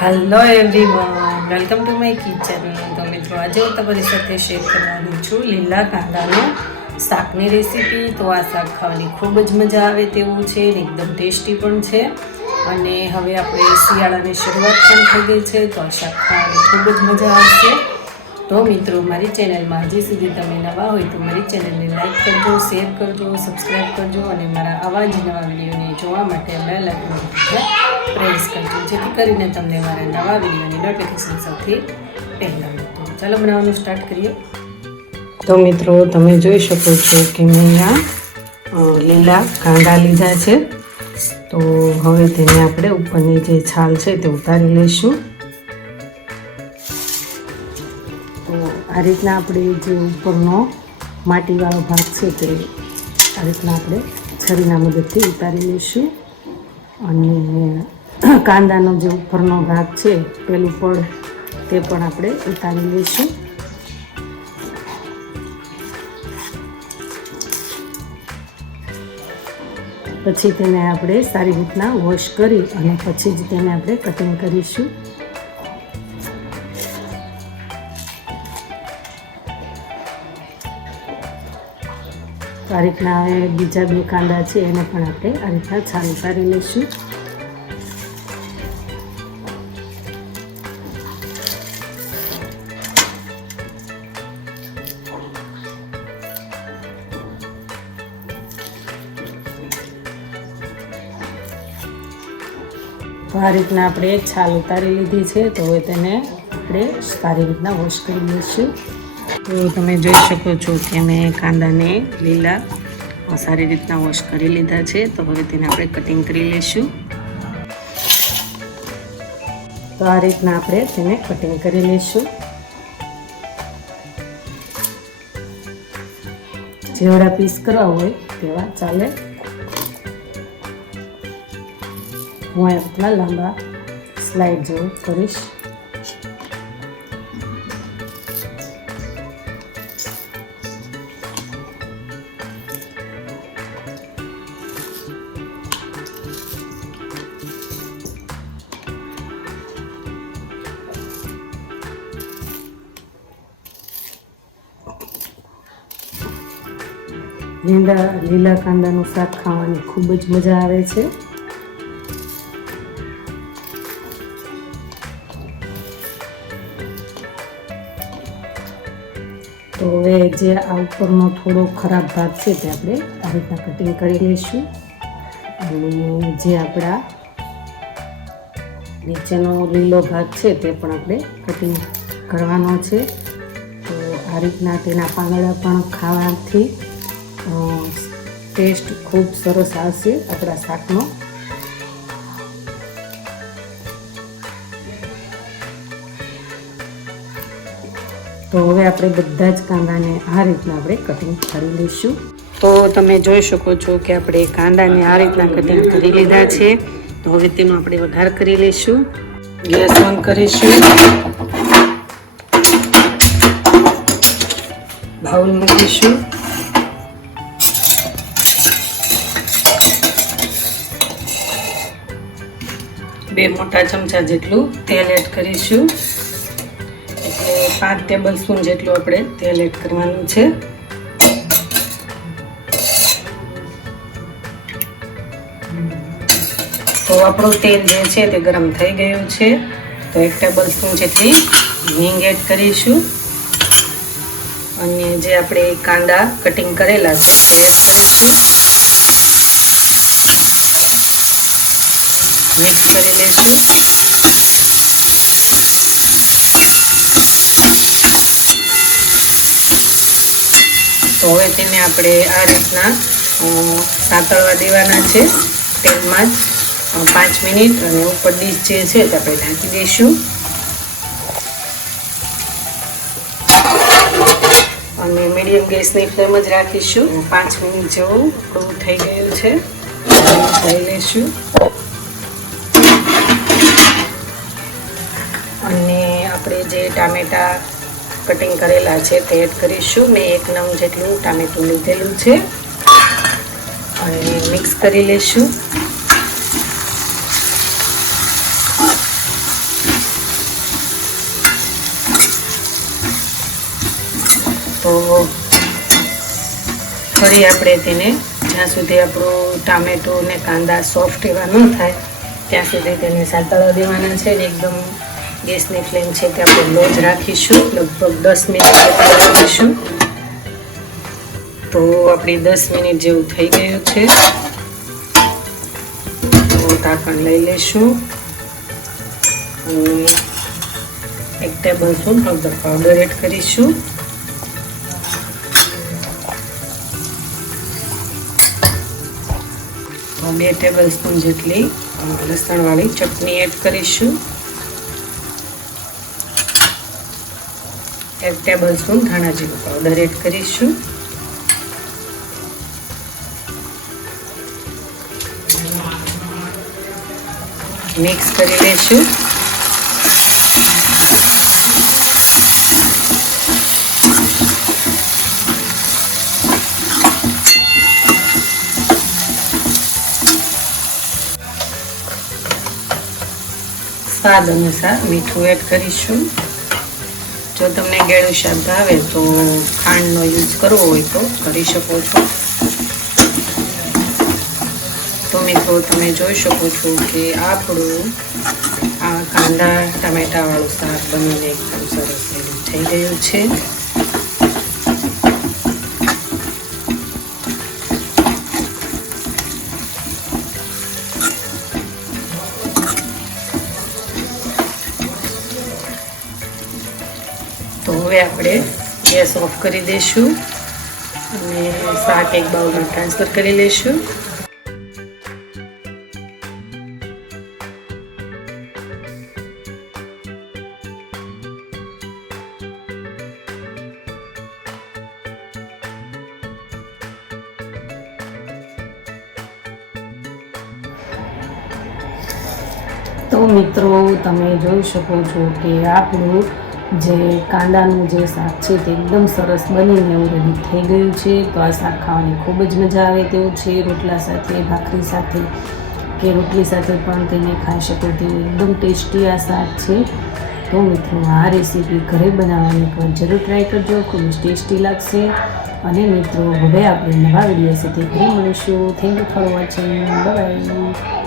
Hello everyone welcome to my kitchen તો મિત્રો, આજે હું તમારી સાથે શેર કરવાની છું લીલા કાંદાનો શાકની રેસીપી તો આ શાક ખાવાની ખૂબ જ મજા આવે તેવું છે અને એકદમ ટેસ્ટી પણ છે. અને હવે આપણે શિયાળાની શરૂઆત પણ થઈ ગઈ છે, તો આ શાક ખાવાની ખૂબ જ મજા આવશે. તો મિત્રો, મારી ચેનલમાં હજી સુધી તમે નવા હોય તો મારી ચેનલને લાઈક કરજો, શેર કરજો સબસ્ક્રાઈબ કરજો અને મારા આવા જ નવા વિડીયોને જોવા માટે બેલ આઇકન પ્રેસ કરજો, જેથી કરીને તમને મારા નવા વિડીયોની નોટિફિકેશન સૌથી પહેલાં મળતું ચાલો બનાવવાનું સ્ટાર્ટ કરીએ. તો મિત્રો, તમે જોઈ શકો છો કે મેં અહીંયા લીલા કાંદા લીધા છે. તો હવે તેને આપણે ઉપરની જે છાલ છે તે ઉતારી લઈશું. આ રીતના આપણે જે ઉપરનો માટીવાળો ભાગ છે તે આ રીતના આપણે છરીના મદદથી ઉતારી લઈશું. અને કાંદાનો જે ઉપરનો ભાગ છે, પેલું પડ તે પણ આપણે ઉતારી લઈશું. પછી તેને આપણે સારી રીતના વોશ કરી અને પછી જ તેને આપણે કટિંગ કરીશું. તો આ રીતના હવે બીજા બે કાંદા છે, એને પણ આપણે આ રીતના છાલ ઉતારી લઈશું. તો આ રીતના આપણે છાલ ઉતારી લીધી છે, તો હવે તેને આપણે સારી રીતના વોશ કરી લઈશું. તો તમે જોઈ શકો છો કે મેં કાંદાને લીલા સારી રીતના વોશ કરી લીધા છે. તો હવે તેને આપણે કટિંગ કરી લઈશું તો આ રીતના આપણે તેને કટિંગ કરી લઈશું જેવડા પીસ કરવા હોય તેવા ચાલે. હું એટલા લાંબા સ્લાઇડ જેવું કરીશ. લીલા લીલા કાંદાનું શાક ખાવાની ખૂબ જ મજા આવે છે. તો હવે જે આ ઉપરનો થોડો ખરાબ ભાગ છે તે આપણે આ રીતના કટિંગ કરી લઈશું અને જે આપણા નીચેનો લીલો ભાગ છે તે પણ આપણે કટિંગ કરવાનો છે. તો આ રીતના તેના પાંદડા પણ ખાવાથી ટેસ્ટ ખૂબ સરસ આવશે આપણા શાકનો. તો હવે આપણે બધા જ કાંદાને આ રીતના આપણે કટિંગ કરી લઈશું. તો તમે જોઈ શકો છો કે આપણે કાંદાને આ રીતના કટિંગ કરી લીધા છે. તો હવે તેનો આપણે વઘાર કરી લઈશું. ગેસ ઓન કરીશું. બાઉલ મૂકીશું. બે મોટા ચમચા જેટલું તેલ એડ કરીશું. એટલે પાંચ ટેબલ સ્પૂન જેટલું આપણે તેલ એડ કરવાનું છે. તો આપણું તેલ જે છે તે ગરમ થઈ ગયું છે. તો એક ટેબલ સ્પૂન જેટલી હિંગ એડ કરીશું. અને જે આપણે કાંદા કટિંગ કરેલા છે તે એડ કરીશું. મિક્સ કરી લઈશું તો હવે તેને આપણે આ રીતના સાંતળવા દેવાના છે. તેલમાં જ પાંચ મિનિટ અને ઉપર ડીશ જે છે તે આપણે ઢાંકી દઈશું. અને મીડિયમ ગેસની ફ્લેમ જ રાખીશું. પાંચ મિનિટ જેવું થઈ ગયું છે. લઈ લઈશું. અને આપણે જે ટામેટાં કટિંગ કરેલા છે તે એડ કરીશું. મેં એક નંગ જેટલું ટામેટું લીધેલું છે. અને મિક્સ કરી લઈશું તો ફરી આપણે તેને જ્યાં સુધી આપણું ટામેટું ને કાંદા સોફ્ટ એવા ન થાય, ત્યાં સુધી તેને સાતળવા દેવાના છે ને એકદમ ગેસની ફ્લેમ છે તે આપણે લો જ રાખીશું, લગભગ દસ મિનિટ જેટલી રાખીશું. તો આપણી દસ મિનિટ જેવું થઈ ગયું છે. તો ઢાંકણ લઈ લઈશું. અને એક ટેબલ સ્પૂન હળદર પાવડર એડ કરીશું. બે ટેબલ સ્પૂન જેટલી લસણવાળી ચટણી એડ કરીશું. એક ટેબલ સ્પૂન ધાણા જીરું પાવડર એડ કરીશું. મિક્સ કરી લઈશું. સ્વાદ અનુસાર મીઠું એડ કરીશું. જો તમને ગેળું શાક ભાવે તો ખાંડનો યુઝ કરવો હોય તો કરી શકો છો. તો મિત્રો તમે જોઈ શકો છો કે આપણું આ કાંદા, ટામેટાવાળું શાક બનીને એકદમ સરસ થઈ ગયું છે. હવે આપણે ગેસ ઓફ કરી દઈશું અને શાક એક બાઉલમાં ટ્રાન્સફર કરી લઈશું. તો મિત્રો, તમે જોઈ શકો છો કે આપણું જે કાંદાનું જે શાક છે તે એકદમ સરસ બનીને એવું રેડી થઈ ગયું છે. તો આ શાક ખાવાની ખૂબ જ મજા આવે તેવું છે. રોટલા સાથે, ભાખરી સાથે કે રોટલી સાથે પણ તેને ખાઈ શકો તેવું એકદમ ટેસ્ટી આ શાક છે. તો મિત્રો, આ રેસીપી ઘરે બનાવવાની પણ જરૂર ટ્રાય કરજો. ખૂબ જ ટેસ્ટી લાગશે. અને મિત્રો, હવે આપણે નવા વીડિયો સાથે ફરી મળીશું. Thank you for watching bye